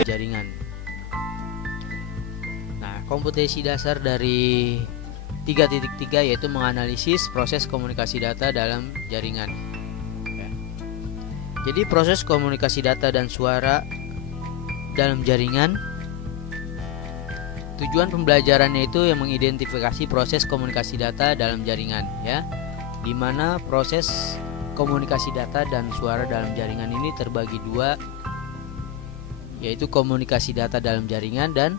Jaringan. Nah, kompetensi dasar dari 3.3 yaitu menganalisis proses komunikasi data dalam jaringan. Ya. Jadi proses komunikasi data dan suara dalam jaringan, tujuan pembelajarannya itu yang mengidentifikasi proses komunikasi data dalam jaringan, ya, di mana proses komunikasi data dan suara dalam jaringan ini terbagi dua, yaitu komunikasi data dalam jaringan dan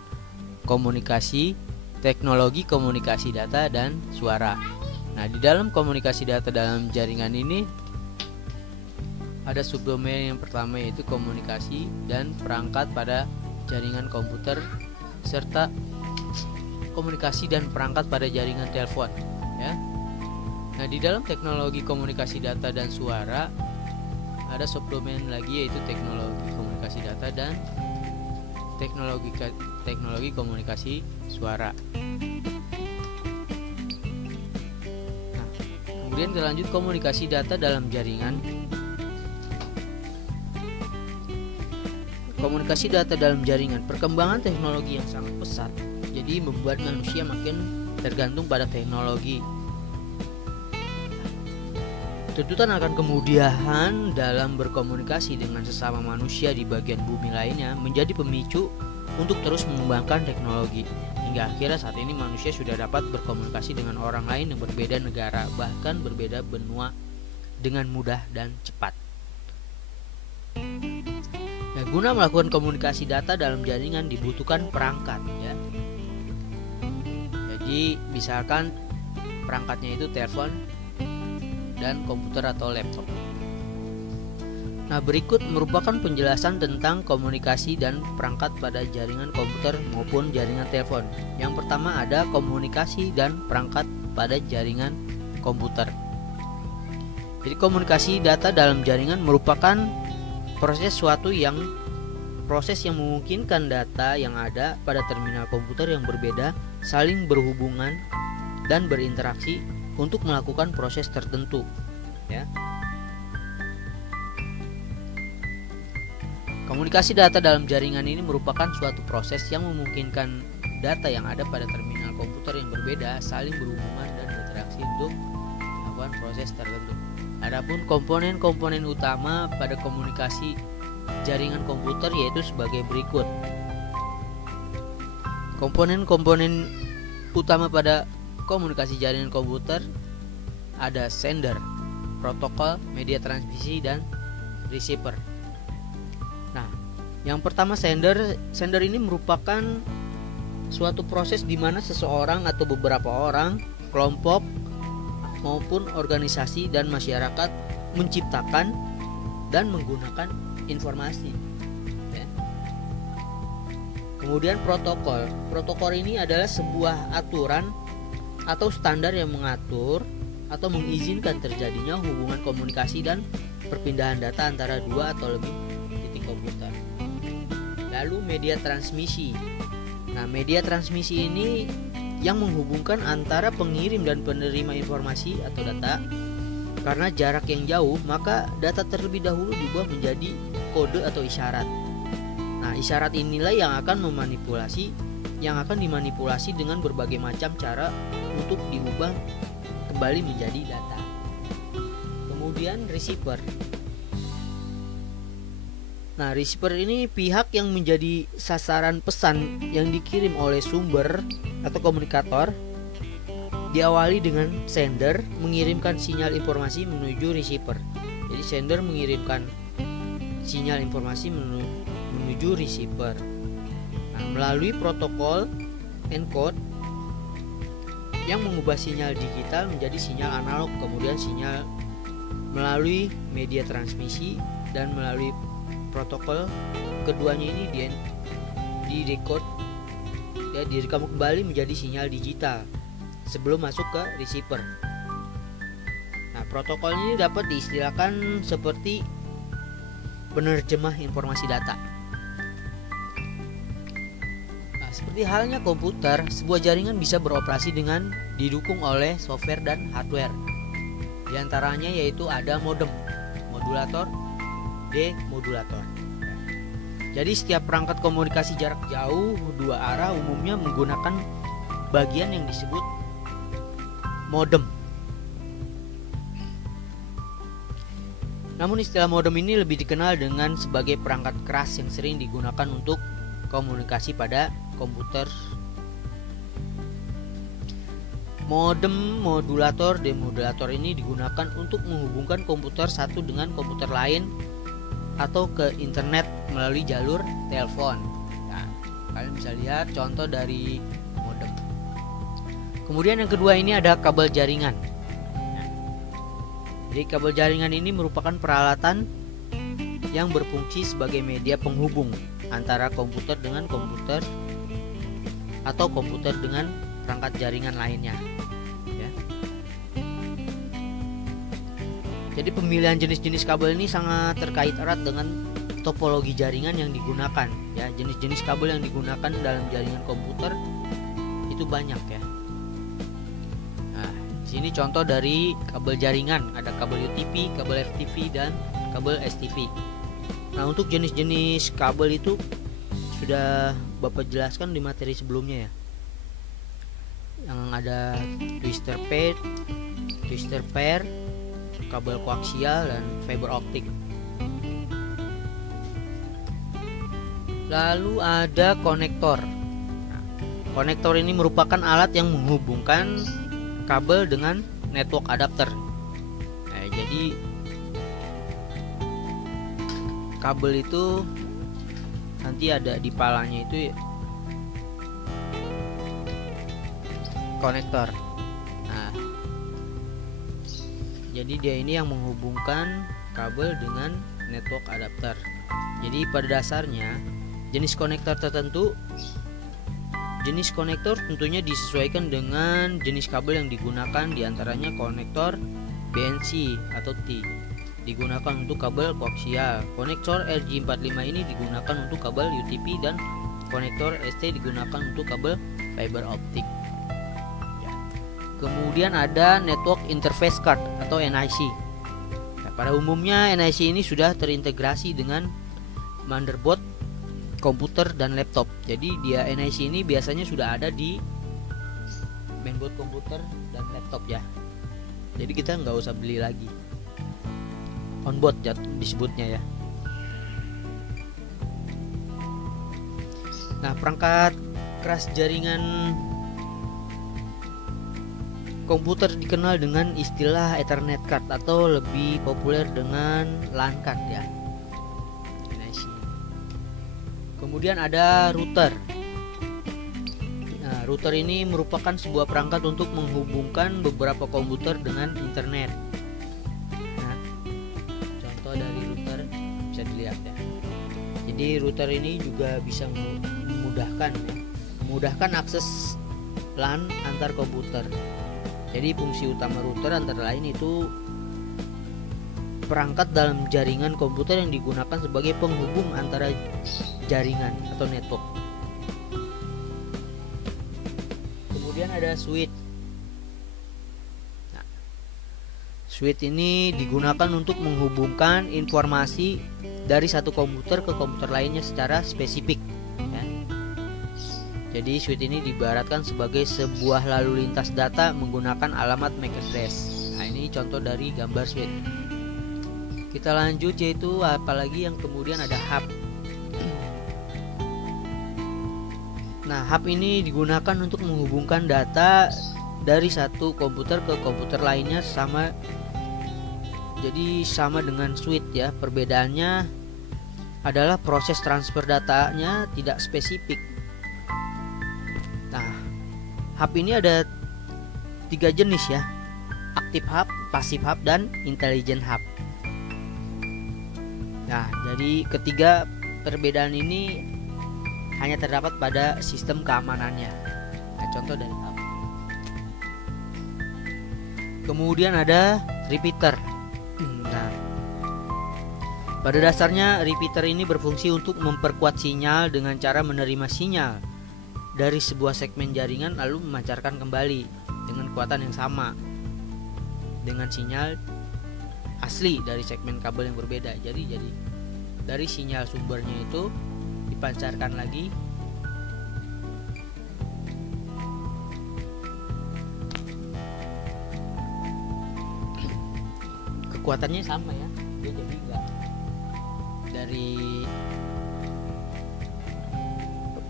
komunikasi teknologi komunikasi data dan suara. Nah, di dalam komunikasi data dalam jaringan ini ada subdomain yang pertama yaitu komunikasi dan perangkat pada jaringan komputer serta komunikasi dan perangkat pada jaringan telepon, ya. Nah, di dalam teknologi komunikasi data dan suara ada subdomain lagi yaitu teknologi komunikasi data dan teknologi komunikasi suara. Nah, kemudian berlanjut komunikasi data dalam jaringan. Komunikasi data dalam jaringan, perkembangan teknologi yang sangat pesat, jadi membuat manusia makin tergantung pada teknologi. Tuntutan akan kemudahan dalam berkomunikasi dengan sesama manusia di bagian bumi lainnya menjadi pemicu untuk terus mengembangkan teknologi. Hingga akhirnya saat ini manusia sudah dapat berkomunikasi dengan orang lain yang berbeda negara, bahkan berbeda benua dengan mudah dan cepat. Nah, guna melakukan komunikasi data dalam jaringan dibutuhkan perangkat, ya. Jadi misalkan perangkatnya itu telepon dan komputer atau laptop. Nah, berikut merupakan penjelasan tentang komunikasi dan perangkat pada jaringan komputer maupun jaringan telepon. Yang pertama ada komunikasi dan perangkat pada jaringan komputer. Jadi komunikasi data dalam jaringan merupakan proses yang memungkinkan data yang ada pada terminal komputer yang berbeda saling berhubungan dan berinteraksi untuk melakukan proses tertentu, ya. Komunikasi data dalam jaringan ini merupakan suatu proses yang memungkinkan data yang ada pada terminal komputer yang berbeda saling berhubungan dan berinteraksi untuk melakukan proses tertentu. Adapun komponen-komponen utama pada komunikasi jaringan komputer yaitu sebagai berikut. Komponen-komponen utama pada komunikasi jaringan komputer ada sender, protokol, media transmisi, dan receiver. Nah, yang pertama sender ini merupakan suatu proses di mana seseorang atau beberapa orang, kelompok maupun organisasi dan masyarakat menciptakan dan menggunakan informasi, ya. Kemudian protokol ini adalah sebuah aturan atau standar yang mengatur atau mengizinkan terjadinya hubungan komunikasi dan perpindahan data antara dua atau lebih titik komputer. Lalu media transmisi. Nah, media transmisi ini yang menghubungkan antara pengirim dan penerima informasi atau data. Karena jarak yang jauh, maka data terlebih dahulu diubah menjadi kode atau isyarat. Nah, isyarat inilah yang akan dimanipulasi dengan berbagai macam cara untuk diubah kembali menjadi data. Kemudian receiver. Nah, receiver ini pihak yang menjadi sasaran pesan yang dikirim oleh sumber atau komunikator. Diawali dengan sender mengirimkan sinyal informasi menuju receiver. Jadi sender mengirimkan sinyal informasi menuju receiver. Nah, melalui protokol encode yang mengubah sinyal digital menjadi sinyal analog, kemudian sinyal melalui media transmisi dan melalui protokol keduanya ini direkod ya, direkam kembali menjadi sinyal digital sebelum masuk ke receiver. Nah, protokol ini dapat diistilahkan seperti penerjemah informasi data. Nah, seperti halnya komputer, sebuah jaringan bisa beroperasi dengan didukung oleh software dan hardware. Di antaranya yaitu ada modem, modulator, demodulator. Jadi setiap perangkat komunikasi jarak jauh dua arah umumnya menggunakan bagian yang disebut modem. Namun istilah modem ini lebih dikenal dengan sebagai perangkat keras yang sering digunakan untuk komunikasi pada komputer. Modem, modulator, demodulator ini digunakan untuk menghubungkan komputer satu dengan komputer lain atau ke internet melalui jalur telepon. Nah, kalian bisa lihat contoh dari modem. Kemudian yang kedua ini ada kabel jaringan. Jadi kabel jaringan ini merupakan peralatan yang berfungsi sebagai media penghubung antara komputer dengan komputer atau komputer dengan perangkat jaringan lainnya. Ya. Jadi pemilihan jenis-jenis kabel ini sangat terkait erat dengan topologi jaringan yang digunakan. Ya, jenis-jenis kabel yang digunakan dalam jaringan komputer itu banyak ya. Ini contoh dari kabel jaringan, ada kabel UTP, kabel FTP, dan kabel STP. Nah, untuk jenis-jenis kabel itu sudah Bapak jelaskan di materi sebelumnya ya. Yang ada twister pair, kabel koaksial, dan fiber optik. Lalu ada konektor. Nah, konektor ini merupakan alat yang menghubungkan kabel dengan network adapter. Nah, jadi kabel itu nanti ada di palanya itu konektor. Nah, jadi dia ini yang menghubungkan kabel dengan network adapter. Jadi pada dasarnya jenis konektor tentunya disesuaikan dengan jenis kabel yang digunakan, diantaranya konektor BNC atau T digunakan untuk kabel koaksial, konektor RJ45 ini digunakan untuk kabel UTP, dan konektor ST digunakan untuk kabel fiber optik ya. Kemudian ada network interface card atau NIC. Nah, pada umumnya NIC ini sudah terintegrasi dengan motherboard komputer dan laptop. Jadi dia NIC ini biasanya sudah ada di mainboard komputer dan laptop ya. Jadi kita nggak usah beli lagi. Onboard disebutnya ya. Nah, perangkat keras jaringan komputer dikenal dengan istilah Ethernet card atau lebih populer dengan LAN card ya. Kemudian ada router. Nah, router ini merupakan sebuah perangkat untuk menghubungkan beberapa komputer dengan internet. Nah, contoh dari router bisa dilihat ya. Jadi router ini juga bisa memudahkan akses LAN antar komputer. Jadi fungsi utama router antara lain itu perangkat dalam jaringan komputer yang digunakan sebagai penghubung antara jaringan atau network. Kemudian ada switch. Nah, switch ini digunakan untuk menghubungkan informasi dari satu komputer ke komputer lainnya secara spesifik ya. Jadi switch ini diibaratkan sebagai sebuah lalu lintas data menggunakan alamat MAC address. Nah, ini contoh dari gambar switch. Kita lanjut, yaitu apalagi yang kemudian ada hub. Nah, hub ini digunakan untuk menghubungkan data dari satu komputer ke komputer lainnya sama. Jadi sama dengan switch ya. Perbedaannya adalah proses transfer datanya tidak spesifik. Nah, hub ini ada 3 jenis ya, active hub, passive hub, dan intelligent hub. Nah, jadi ketiga perbedaan ini hanya terdapat pada sistem keamanannya. Nah, contoh dari hub. Kemudian ada repeater. Nah, pada dasarnya repeater ini berfungsi untuk memperkuat sinyal dengan cara menerima sinyal dari sebuah segmen jaringan lalu memancarkan kembali dengan kekuatan yang sama dengan sinyal asli dari segmen kabel yang berbeda. Jadi dari sinyal sumbernya itu dipancarkan lagi kekuatannya sama ya, dia jadi enggak dari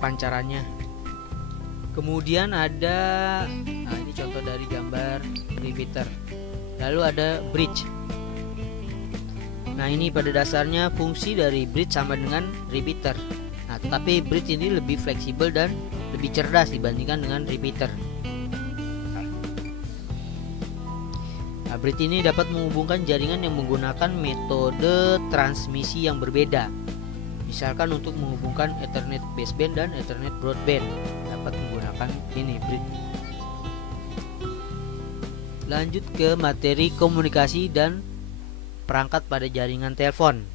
pancarannya. Kemudian ada, nah ini contoh dari gambar repeater. Lalu ada bridge. Nah, ini pada dasarnya fungsi dari bridge sama dengan repeater. Nah, tetapi bridge ini lebih fleksibel dan lebih cerdas dibandingkan dengan repeater. Nah, bridge ini dapat menghubungkan jaringan yang menggunakan metode transmisi yang berbeda. Misalkan untuk menghubungkan Ethernet baseband dan Ethernet broadband dapat menggunakan ini bridge. Lanjut ke materi komunikasi dan perangkat pada jaringan telepon.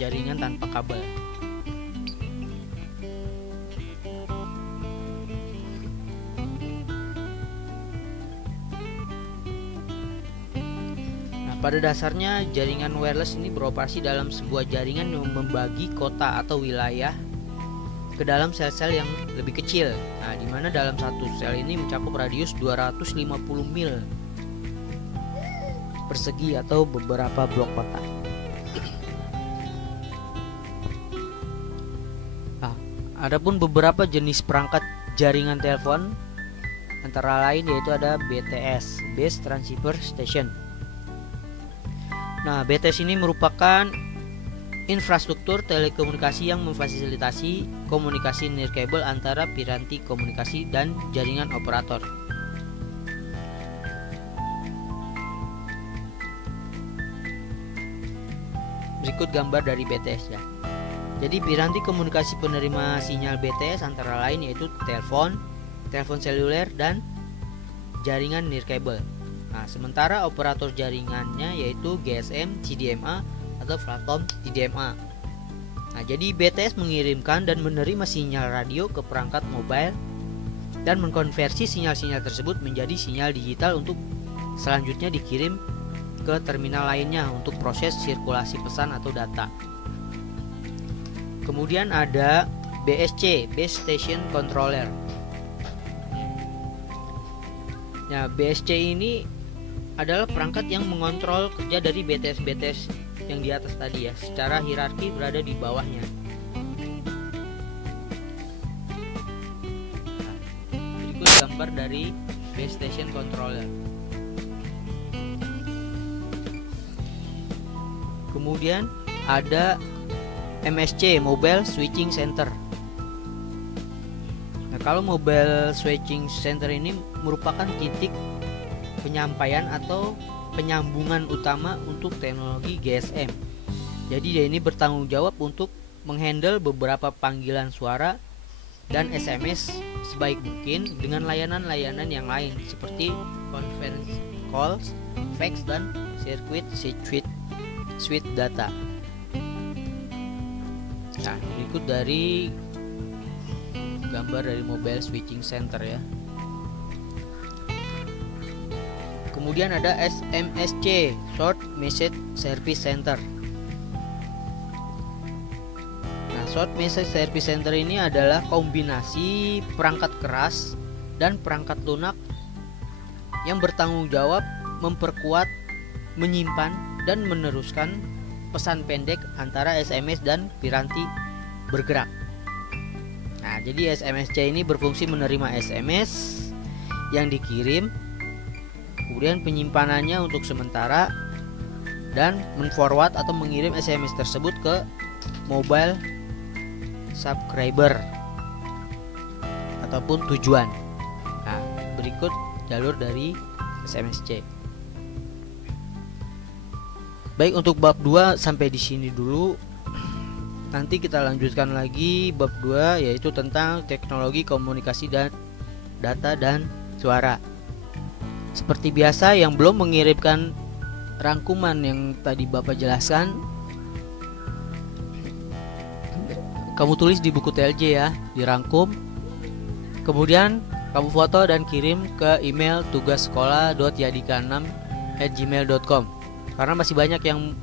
Jaringan tanpa kabel. Nah, pada dasarnya jaringan wireless ini beroperasi dalam sebuah jaringan yang membagi kota atau wilayah ke dalam sel-sel yang lebih kecil. Nah, di mana dalam satu sel ini mencakup radius 250 mil persegi atau beberapa blok kota. Adapun beberapa jenis perangkat jaringan telepon antara lain yaitu ada BTS, Base Transceiver Station. Nah, BTS ini merupakan infrastruktur telekomunikasi yang memfasilitasi komunikasi nirkabel antara piranti komunikasi dan jaringan operator. Berikut gambar dari BTS ya. Jadi piranti komunikasi penerima sinyal BTS antara lain yaitu telepon seluler dan jaringan nirkabel. Nah, sementara operator jaringannya yaitu GSM, CDMA atau platform CDMA. Nah, jadi BTS mengirimkan dan menerima sinyal radio ke perangkat mobile dan mengkonversi sinyal-sinyal tersebut menjadi sinyal digital untuk selanjutnya dikirim ke terminal lainnya untuk proses sirkulasi pesan atau data. Kemudian ada BSC, Base Station Controller. Nah, BSC ini adalah perangkat yang mengontrol kerja dari BTS yang di atas tadi ya, secara hierarki berada di bawahnya. Nah, berikut gambar dari Base Station Controller. Kemudian ada MSC, Mobile Switching Center. Nah, kalau Mobile Switching Center ini merupakan titik penyampaian atau penyambungan utama untuk teknologi GSM. Jadi dia ini bertanggung jawab untuk menghandle beberapa panggilan suara dan SMS sebaik mungkin dengan layanan-layanan yang lain seperti conference calls, fax dan circuit switch data. Nah, berikut dari gambar dari Mobile Switching Center ya. Kemudian ada SMSC, Short Message Service Center. Nah, Short Message Service Center ini adalah kombinasi perangkat keras dan perangkat lunak yang bertanggung jawab memperkuat, menyimpan, dan meneruskan pesan pendek antara SMS dan piranti bergerak. Nah, jadi SMSC ini berfungsi menerima SMS yang dikirim, kemudian penyimpanannya untuk sementara, dan menforward atau mengirim SMS tersebut ke mobile subscriber ataupun tujuan. Nah, berikut jalur dari SMSC. Baik, untuk bab 2 sampai di sini dulu. Nanti kita lanjutkan lagi bab 2 yaitu tentang teknologi komunikasi dan data dan suara. Seperti biasa, yang belum mengirimkan rangkuman yang tadi Bapak jelaskan, kamu tulis di buku TLJ ya, dirangkum. Kemudian kamu foto dan kirim ke email tugassekolah.yadika6@gmail.com. Karena masih banyak yang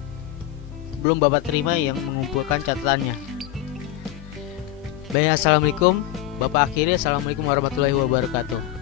belum Bapak terima yang mengumpulkan catatannya. Baik, assalamualaikum. Bapak akhiri, assalamualaikum warahmatullahi wabarakatuh.